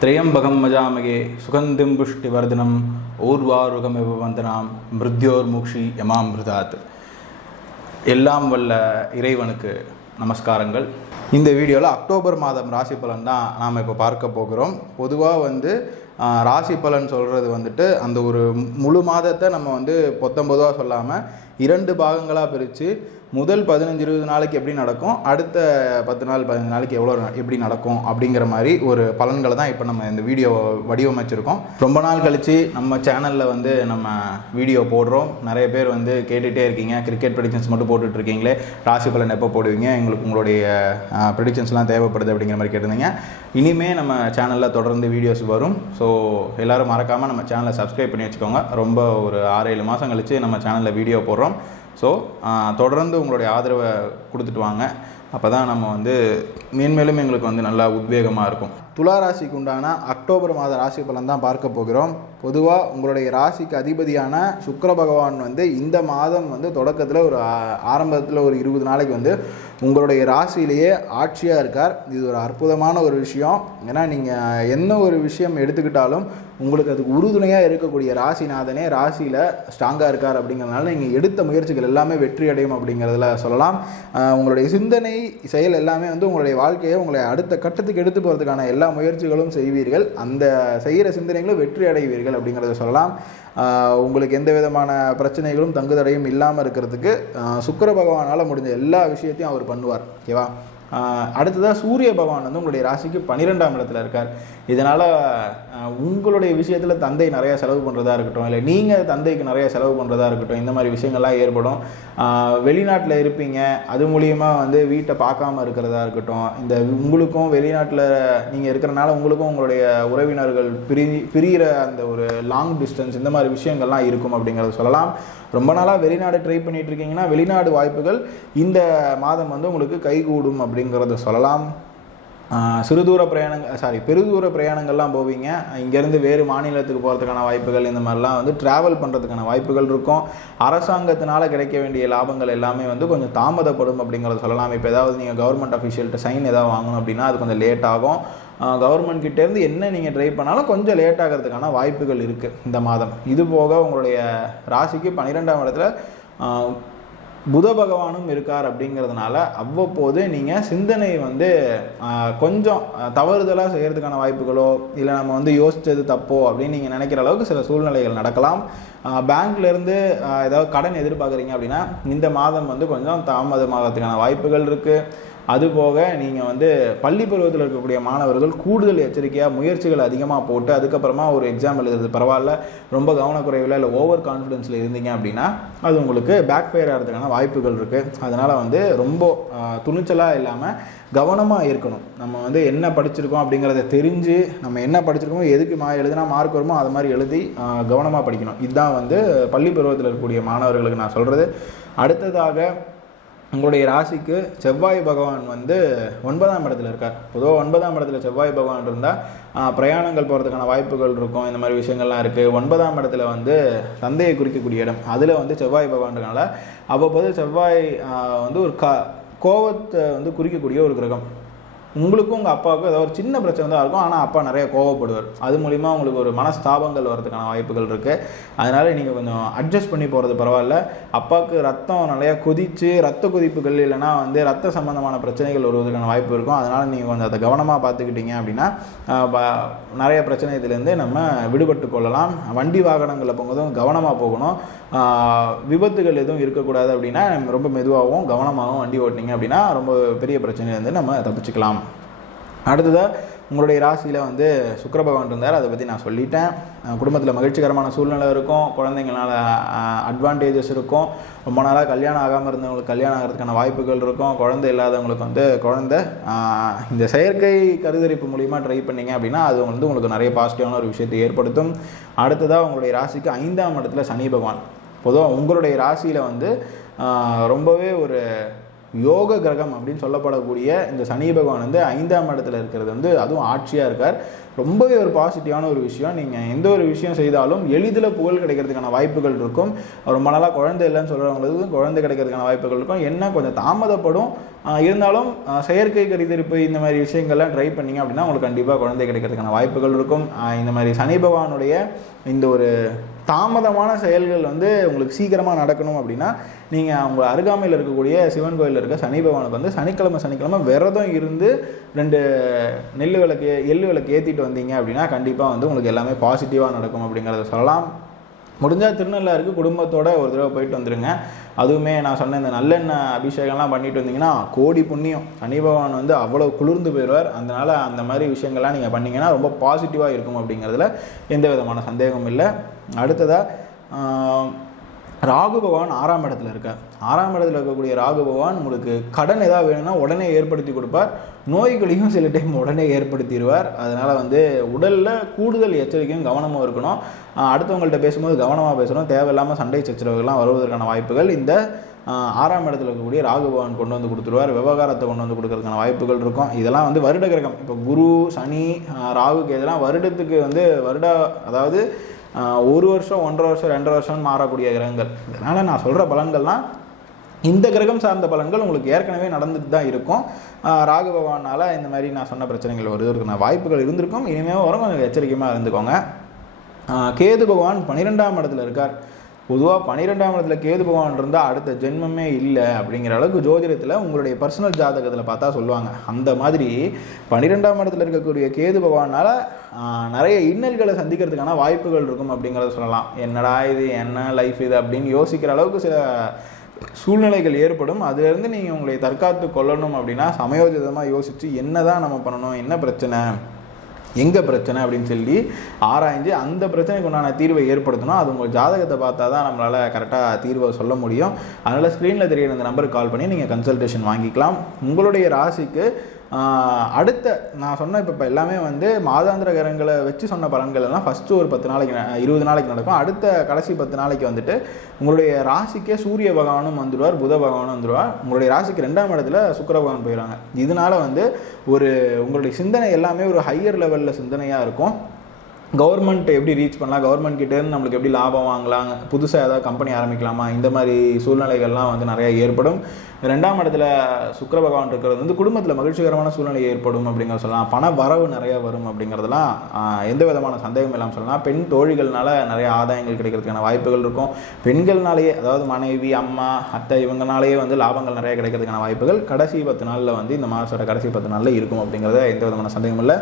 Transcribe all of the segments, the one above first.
திரையம்பகம் மஜாமகே சுகந்திம் புஷ்டி வர்தனம் ஊர்வாருகமிவ வந்தனாம் மிருத்யோர் மூக்ஷி யமாமிருதாத் எல்லாம் வல்ல இறைவனுக்கு நமஸ்காரங்கள் இந்த வீடியோவில் அக்டோபர் மாதம் ராசி பலன் தான் நாம் இப்போ பார்க்க போகிறோம். பொதுவாக வந்து ராசி பலன் சொல்கிறது வந்துட்டு அந்த ஒரு முழு மாதத்தை நம்ம வந்து பொத்தம்பதுவாக சொல்லாமல் இரண்டு பாகங்களாக பிரித்து முதல் பதினஞ்சு இருபது நாளைக்கு எப்படி நடக்கும்? அடுத்த பத்து நாள் பதினஞ்சு நாளைக்கு எவ்வளோ எப்படி நடக்கும்? அப்படிங்கிற மாதிரி ஒரு பலன்களை தான் இப்போ நம்ம இந்த வீடியோ வடிவமைச்சிருக்கோம். ரொம்ப நாள் கழித்து நம்ம சேனலில் வந்து நம்ம வீடியோ போடுறோம். நிறைய பேர் வந்து கேட்டுகிட்டே இருக்கீங்க. கிரிக்கெட் ப்ரெடிக்ஷன்ஸ் மட்டும் போட்டுட்டு இருக்கீங்களே. ராசி பலன் எப்போ போடுவீங்க? எங்களுக்கு உங்களுடைய ப்ரெடிக்ஷன்ஸ்லாம் தேவைப்படுது அப்படிங்கிற மாதிரி கேட்டிருந்தீங்க. இனிமே நம்ம சேனலில் தொடர்ந்து வீடியோஸ் வரும். ஸோ எல்லோரும் மறக்காமல் நம்ம சேனலை சப்ஸ்கிரைப் பண்ணி வச்சுக்கோங்க. ரொம்ப ஒரு ஆறு ஏழு மாதம் கழித்து நம்ம சேனலில் வீடியோ போடுறோம். ஸோ தொடர்ந்து உங்களுடைய ஆதரவை கொடுத்துட்டு வாங்க. அப்போ தான் நம்ம வந்து மேன்மேலும் எங்களுக்கு வந்து நல்லா உத்வேகமாக இருக்கும். துலா ராசிக்கு உண்டான அக்டோபர் மாத ராசி பலன் தான் பார்க்க போகிறோம். பொதுவாக உங்களுடைய ராசிக்கு அதிபதியான சுக்கர பகவான் வந்து இந்த மாதம் வந்து தொடக்கத்தில் ஒரு ஆரம்பத்தில் ஒரு இருபது நாளைக்கு வந்து உங்களுடைய ராசியிலேயே ஆட்சியாக இருக்கார். இது ஒரு அற்புதமான ஒரு விஷயம். ஏன்னா நீங்கள் என்ன ஒரு விஷயம் எடுத்துக்கிட்டாலும் உங்களுக்கு அதுக்கு உறுதுணையாக இருக்கக்கூடிய ராசிநாதனே ராசியில் ஸ்ட்ராங்காக இருக்கார் அப்படிங்கிறதுனால நீங்கள் எடுத்த முயற்சிகள் எல்லாமே வெற்றி அடையும் அப்படிங்கிறதுல சொல்லலாம். உங்களுடைய சிந்தனை செயல் எல்லாமே வந்து உங்களுடைய வாழ்க்கையை உங்களை அடுத்த கட்டத்துக்கு எடுத்து போகிறதுக்கான எல்லா எல்லா முயற்சிகளும் செய்வீர்கள். அந்த செய்கிற சிந்தனைகளும் வெற்றி அடைவீர்கள் அப்படிங்கிறத சொல்லலாம். உங்களுக்கு எந்த விதமான பிரச்சனைகளும் தங்குதடையும் இல்லாமல் இருக்கிறதுக்கு சுக்கர சுக்கிர பகவானால் முடிஞ்ச எல்லா விஷயத்தையும் அவர் பண்ணுவார். ஓகேவா? அடுத்ததாக சூரிய பகவான் வந்து உங்களுடைய ராசிக்கு பன்னிரெண்டாம் இடத்துல இருக்கார். இதனால் உங்களுடைய விஷயத்தில் தந்தை நிறைய செலவு பண்ணுறதா இருக்கட்டும் இல்லை நீங்கள் தந்தைக்கு நிறைய செலவு பண்ணுறதா இருக்கட்டும் இந்த மாதிரி விஷயங்கள்லாம் ஏற்படும். வெளிநாட்டில் இருப்பீங்க. அது மூலியமாக வந்து வீட்டை பார்க்காம இருக்கிறதா இருக்கட்டும் இந்த உங்களுக்கும் வெளிநாட்டில் நீங்கள் இருக்கிறனால உங்களுக்கும் உங்களுடைய உறவினர்கள் பிரி பிரிகிற அந்த ஒரு லாங் டிஸ்டன்ஸ் இந்த மாதிரி விஷயங்கள்லாம் இருக்கும் அப்படிங்கிறத சொல்லலாம். ரொம்ப நாளாக வெளிநாடு ட்ரை பண்ணிட்டு இருக்கீங்கன்னா வெளிநாடு வாய்ப்புகள் இந்த மாதம் வந்து உங்களுக்கு கைகூடும் அப்படிங்கிறத சொல்லலாம். சிறுதூர பிரயாணங்கள் சாரி பெருதூர பிரயாணங்கள்லாம் போவீங்க. இங்கேருந்து வேறு மாநிலத்துக்கு போகிறதுக்கான வாய்ப்புகள் இந்த மாதிரிலாம் வந்து ட்ராவல் பண்ணுறதுக்கான வாய்ப்புகள் இருக்கும். அரசாங்கத்தினால கிடைக்க வேண்டிய லாபங்கள் எல்லாமே வந்து கொஞ்சம் தாமதப்படும் அப்படிங்கிறத சொல்லலாம். இப்போ ஏதாவது நீங்கள் கவர்மெண்ட் அஃபிஷியல்கிட்ட சைன் ஏதாவது வாங்கணும் அப்படின்னா அது கொஞ்சம் லேட் ஆகும். கவர்மெண்ட் கிட்டேருந்து என்ன நீங்கள் ட்ரை பண்ணாலும் கொஞ்சம் லேட் ஆகிறதுக்கான வாய்ப்புகள் இருக்குது இந்த மாதம். இது போக உங்களுடைய ராசிக்கு பன்னிரெண்டாம் இடத்துல புத பகவானும் இருக்கார் அப்படிங்கிறதுனால அவ்வப்போது நீங்கள் சிந்தனை வந்து கொஞ்சம் தவறுதலாக செய்கிறதுக்கான வாய்ப்புகளோ இல்லை நம்ம வந்து யோசித்தது தப்போ அப்படின்னு நீங்கள் நினைக்கிற அளவுக்கு சில சூழ்நிலைகள் நடக்கலாம். பேங்க்லேருந்து ஏதாவது கடன் எதிர்பார்க்குறீங்க அப்படின்னா இந்த மாதம் வந்து கொஞ்சம் தாமதமாகறதுக்கான வாய்ப்புகள் இருக்குது அதுபோக நீங்கள் வந்து பள்ளி பருவத்தில் இருக்கக்கூடிய மாணவர்கள் கூடுதல் எச்சரிக்கையாக முயற்சிகள் அதிகமாக போட்டு அதுக்கப்புறமா ஒரு எக்ஸாம் எழுதுறது. பரவாயில்ல. ரொம்ப கவனக்குறைவில் இல்லை ஓவர் கான்ஃபிடென்ஸில் இருந்தீங்க அப்படின்னா அது உங்களுக்கு பேக் ஃபயர் ஆகிறதுக்கான வாய்ப்புகள் இருக்குது அதனால் வந்து ரொம்ப துணிச்சலாக இல்லாமல் கவனமாக இருக்கணும். நம்ம வந்து என்ன படிச்சிருக்கோம் அப்படிங்கிறத தெரிஞ்சு நம்ம என்ன படிச்சிருக்கோமோ எதுக்கு மா எழுதுனா மார்க் வருமோ அது மாதிரி எழுதி கவனமாக படிக்கணும். இதுதான் வந்து பள்ளி பருவத்தில் இருக்கக்கூடிய மாணவர்களுக்கு நான் சொல்கிறது அடுத்ததாக உங்களுடைய ராசிக்கு செவ்வாய் பகவான் வந்து ஒன்பதாம் இடத்துல இருக்கார். பொதுவாக ஒன்பதாம் இடத்துல செவ்வாய் பகவான் இருந்தால் பிரயாணங்கள் போகிறதுக்கான வாய்ப்புகள் இருக்கும். இந்த மாதிரி விஷயங்கள்லாம் இருக்குது ஒன்பதாம் இடத்துல வந்து தந்தையை குறிக்கக்கூடிய இடம். அதில் வந்து செவ்வாய் பகவான் இருக்கனால அவ்வப்போது செவ்வாய் வந்து ஒரு க கோவத்தை வந்து குறிக்கக்கூடிய ஒரு கிரகம். உங்களுக்கும் உங்கள் அப்பாவுக்கும் ஏதோ ஒரு சின்ன பிரச்சனை தான் இருக்கும். ஆனால் அப்பா நிறைய கோவப்படுவார். அது மூலிமா உங்களுக்கு ஒரு மனஸ்தாபங்கள் வரதுக்கான வாய்ப்புகள் இருக்குது அதனால் நீங்கள் கொஞ்சம் அட்ஜஸ்ட் பண்ணி போகிறது பரவாயில்ல. அப்பாவுக்கு ரத்தம் நிறையா கொதித்து ரத்த கொதிப்புகள் இல்லைனா வந்து ரத்த சம்மந்தமான பிரச்சனைகள் வருவதற்கான வாய்ப்பு இருக்கும். அதனால் நீங்கள் கொஞ்சம் அதை கவனமாக பார்த்துக்கிட்டீங்க அப்படின்னா நிறைய பிரச்சனை இதுலேருந்து நம்ம விடுபட்டு கொள்ளலாம். வண்டி வாகனங்களில் போகும்போதும் கவனமாக போகணும். விபத்துகள் எதுவும் இருக்கக்கூடாது அப்படின்னா ரொம்ப மெதுவாகவும் கவனமாகவும் வண்டி ஓட்டினீங்க அப்படின்னா ரொம்ப பெரிய பிரச்சனையிலேருந்து நம்ம தப்பிச்சுக்கலாம். அடுத்ததாக உங்களுடைய ராசியில் வந்து சுக்கர பகவான் இருந்தார் அதை பற்றி நான் சொல்லிட்டேன். குடும்பத்தில் மகிழ்ச்சிகரமான சூழ்நிலை இருக்கும் குழந்தைங்களால அட்வான்டேஜஸ் இருக்கும். ரொம்ப நாளாக கல்யாணம் ஆகாமல் இருந்தவங்களுக்கு கல்யாணம் ஆகிறதுக்கான வாய்ப்புகள் இருக்கும். குழந்தை இல்லாதவங்களுக்கு வந்து குழந்தை. இந்த செயற்கை கருதரிப்பு மூலிமா ட்ரை பண்ணீங்க அப்படின்னா அது வந்து உங்களுக்கு நிறைய பாசிட்டிவான ஒரு விஷயத்தை ஏற்படுத்தும். அடுத்ததாக உங்களுடைய ராசிக்கு ஐந்தாம் இடத்துல சனி பகவான். பொதுவாக உங்களுடைய ராசியில் வந்து ரொம்பவே ஒரு யோக கிரகம் அப்படின்னு சொல்லப்படக்கூடிய இந்த சனி பகவான் வந்து ஐந்தாம் இடத்துல இருக்கிறது வந்து அதுவும் ஆட்சியாக இருக்கார். ரொம்பவே ஒரு பாசிட்டிவான ஒரு விஷயம். நீங்கள் எந்த ஒரு விஷயம் செய்தாலும் எளிதில் புகழ் கிடைக்கிறதுக்கான வாய்ப்புகள் இருக்கும். ரொம்ப நாளாக குழந்தை இல்லைன்னு சொல்கிறவங்களுக்கு குழந்தை கிடைக்கிறதுக்கான வாய்ப்புகள் இருக்கும். என்ன கொஞ்சம் தாமதப்படும். இருந்தாலும் செயற்கை கருத்தரிப்பு இந்த மாதிரி விஷயங்கள்லாம் ட்ரை பண்ணீங்க அப்படின்னா உங்களுக்கு கண்டிப்பாக குழந்தை கிடைக்கிறதுக்கான வாய்ப்புகள் இருக்கும். இந்த மாதிரி சனி பகவானுடைய இந்த ஒரு தாமதமான செயல்கள் வந்து உங்களுக்கு சீக்கிரமாக நடக்கணும் அப்படின்னா நீங்கள் அவங்க அருகாமையில் இருக்கக்கூடிய சிவன் கோயிலில் இருக்க சனி பகவானுக்கு வந்து சனிக்கிழமை சனிக்கிழமை விரதம் இருந்து ரெண்டு நெல் விளக்கு எள்ளு விளக்கு ஏற்றிட்டு வந்தீங்க அப்படின்னா கண்டிப்பாக வந்து உங்களுக்கு எல்லாமே பாசிட்டிவாக நடக்கும் அப்படிங்கிறத சொல்லலாம். முடிஞ்சால் திருநள்ளாருக்கு குடும்பத்தோட ஒரு தடவை போயிட்டு வந்துடுங்க அதுவுமே நான் சொன்ன இந்த நல்லெண்ணெய் அபிஷேகம்லாம் பண்ணிட்டு வந்தீங்கன்னா கோடி புண்ணியம். சனி பகவான் வந்து அவ்வளோ குளிர்ந்து போயிடுவார். அதனால் அந்த மாதிரி விஷயங்கள்லாம் நீங்கள் பண்ணிங்கன்னா ரொம்ப பாசிட்டிவாக இருக்கும் அப்படிங்கிறதுல எந்த விதமான சந்தேகமும் இல்லை. அடுத்ததாக ராகு பகவான் ஆறாம் இடத்துல இருக்கார். ஆறாம் இடத்துல இருக்கக்கூடிய ராகு பகவான் உங்களுக்கு கடன் ஏதாவது வேணும்னா உடனே ஏற்படுத்தி கொடுப்பார். நோய்களையும் சில டைம் உடனே ஏற்படுத்திடுவார். அதனால் வந்து உடலில் கூடுதல் எச்சரிக்கையும் கவனமும் இருக்கணும். அடுத்தவங்கள்ட்ட பேசும்போது கவனமாக பேசணும். தேவையில்லாமல் சண்டை சச்சரவுகள்லாம் வருவதற்கான வாய்ப்புகள் இந்த ஆறாம் இடத்துல இருக்கக்கூடிய ராகு பகவான் கொண்டு வந்து கொடுத்துருவார். விவகாரத்தை கொண்டு வந்து கொடுக்கறதுக்கான வாய்ப்புகள் இருக்கும். இதெல்லாம் வந்து வருட கிரகம். இப்போ குரு சனி ராகுக்கு இதெல்லாம் வருடத்துக்கு வந்து வருட அதாவது ஒரு வருஷம் ஒன்றரை வருஷம் ரெண்டரை வருஷம் மாறக்கூடிய கிரகங்கள். இதனால் நான் சொல்கிற பலன்கள்லாம் இந்த கிரகம் சார்ந்த பலன்கள் உங்களுக்கு ஏற்கனவே நடந்துட்டு தான் இருக்கும். ராகு பகவானால் இந்த மாதிரி நான் சொன்ன பிரச்சனைகள் வருவதற்கான வாய்ப்புகள் இருந்திருக்கும். இனிமேல் வரும். கொஞ்சம் எச்சரிக்கையாக இருந்துக்கோங்க. கேது பகவான் பன்னிரெண்டாம் இடத்துல இருக்கார். பொதுவாக பன்னிரெண்டாம் இடத்துல கேது பகவான் இருந்தால் அடுத்த ஜென்மமே இல்லை அப்படிங்கிற அளவுக்கு ஜோதிடத்தில் உங்களுடைய பர்சனல் ஜாதகத்தில் பார்த்தா சொல்லுவாங்க. அந்த மாதிரி பன்னிரெண்டாம் இடத்துல இருக்கக்கூடிய கேது பகவானால் நிறைய இன்னல்களை சந்திக்கிறதுக்கான வாய்ப்புகள் இருக்கும் அப்படிங்கிறத சொல்லலாம். என்னடா இது என்ன லைஃப் இது அப்படின்னு யோசிக்கிற அளவுக்கு சில சூழ்நிலைகள் ஏற்படும். அதுலேருந்து நீங்கள் உங்களை தற்காத்து கொள்ளணும் அப்படின்னா சமயோஜிதமாக யோசித்து என்ன தான் நம்ம பண்ணணும் என்ன பிரச்சனை? எங்கே பிரச்சனை அப்படின்னு சொல்லி ஆராய்ஞ்சு அந்த பிரச்சனைக்கு உண்டான தீர்வை ஏற்படுத்தணும். அது உங்கள் ஜாதகத்தை பார்த்தா தான் நம்மளால் கரெக்டாக தீர்வை சொல்ல முடியும். அதனால் ஸ்க்ரீனில் தெரியிற இந்த நம்பருக்கு கால் பண்ணி நீங்கள் கன்சல்டேஷன் வாங்கிக்கலாம். உங்களுடைய ராசிக்கு அடுத்த நான் சொன்ன இப்போ இப்போ எல்லாமே வந்து மாதாந்திர கிரகங்களை வச்சு சொன்ன பலன்கள் எல்லாம் ஃபஸ்ட்டு ஒரு பத்து நாளைக்கு ந- இருபது நாளைக்கு நடக்கும். அடுத்த கடைசி பத்து நாளைக்கு வந்துட்டு உங்களுடைய ராசிக்கே சூரிய பகவானும் வந்துடுவார் புத பகவானும் வந்துடுவார். உங்களுடைய ராசிக்கு ரெண்டாம் இடத்துல சுக்கர பகவான் போயிடுவாங்க இதனால வந்து ஒரு உங்களுடைய சிந்தனை எல்லாமே ஒரு ஹையர் லெவலில் சிந்தனையாக இருக்கும். கவர்மெண்ட் எப்படி ரீச் பண்ணலாம்? கவர்மெண்ட் கிட்டேருந்து நம்மளுக்கு எப்படி லாபம் வாங்கலாம்? புதுசாக ஏதாவது கம்பெனி ஆரம்பிக்கலாமா? இந்த மாதிரி சூழ்நிலைகள்லாம் வந்து நிறையா ஏற்படும். ரெண்டாம் இடத்துல சுக்கர பகவான் இருக்கிறது வந்து குடும்பத்தில் மகிழ்ச்சிகரமான சூழ்நிலை ஏற்படும் அப்படிங்கிற சொல்லலாம். பண வரவு நிறையா வரும் அப்படிங்கிறதுலாம் எந்த விதமான சந்தேகம் இல்லாமல் சொல்லலாம். பெண் தோழிகள்னால நிறைய ஆதாயங்கள் கிடைக்கிறதுக்கான வாய்ப்புகள் இருக்கும். பெண்கள்னாலேயே அதாவது மனைவி அம்மா அத்தை இவங்கனாலேயே வந்து லாபங்கள் நிறைய கிடைக்கிறதுக்கான வாய்ப்புகள் கடைசி பத்து நாளில் வந்து இந்த மாதத்தோட கடைசி பத்து நாளில் இருக்கும் அப்படிங்கிறத எந்த விதமான சந்தேகமும் இல்லை.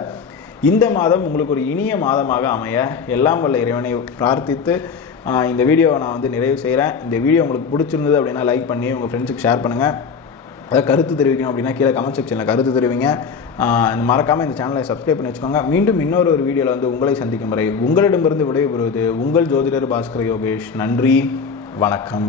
இந்த மாதம் உங்களுக்கு ஒரு இனிய மாதமாக அமைய எல்லாம் வல்ல இறைவனை பிரார்த்தித்து இந்த வீடியோவை நான் வந்து நிறைவு செய்கிறேன் இந்த வீடியோ உங்களுக்கு பிடிச்சிருந்தது அப்படின்னா லைக் பண்ணி உங்கள் ஃப்ரெண்ட்ஸுக்கு ஷேர் பண்ணுங்கள் அதாவது கருத்து தெரிவிக்கணும் அப்படின்னா கீழே கமெண்ட் செக்ஷனில் கருத்து தெரிவிங்க. இந்த மறக்காமல் இந்த சேனலை சப்ஸ்கிரைப் பண்ணி வச்சுக்கோங்க. மீண்டும் இன்னொரு ஒரு வீடியோவில் வந்து உங்களை சந்திக்கும் வரை உங்களிடமிருந்து விடைபெறுவது உங்கள் ஜோதிடர் பாஸ்கர் யோகேஷ். நன்றி. வணக்கம்.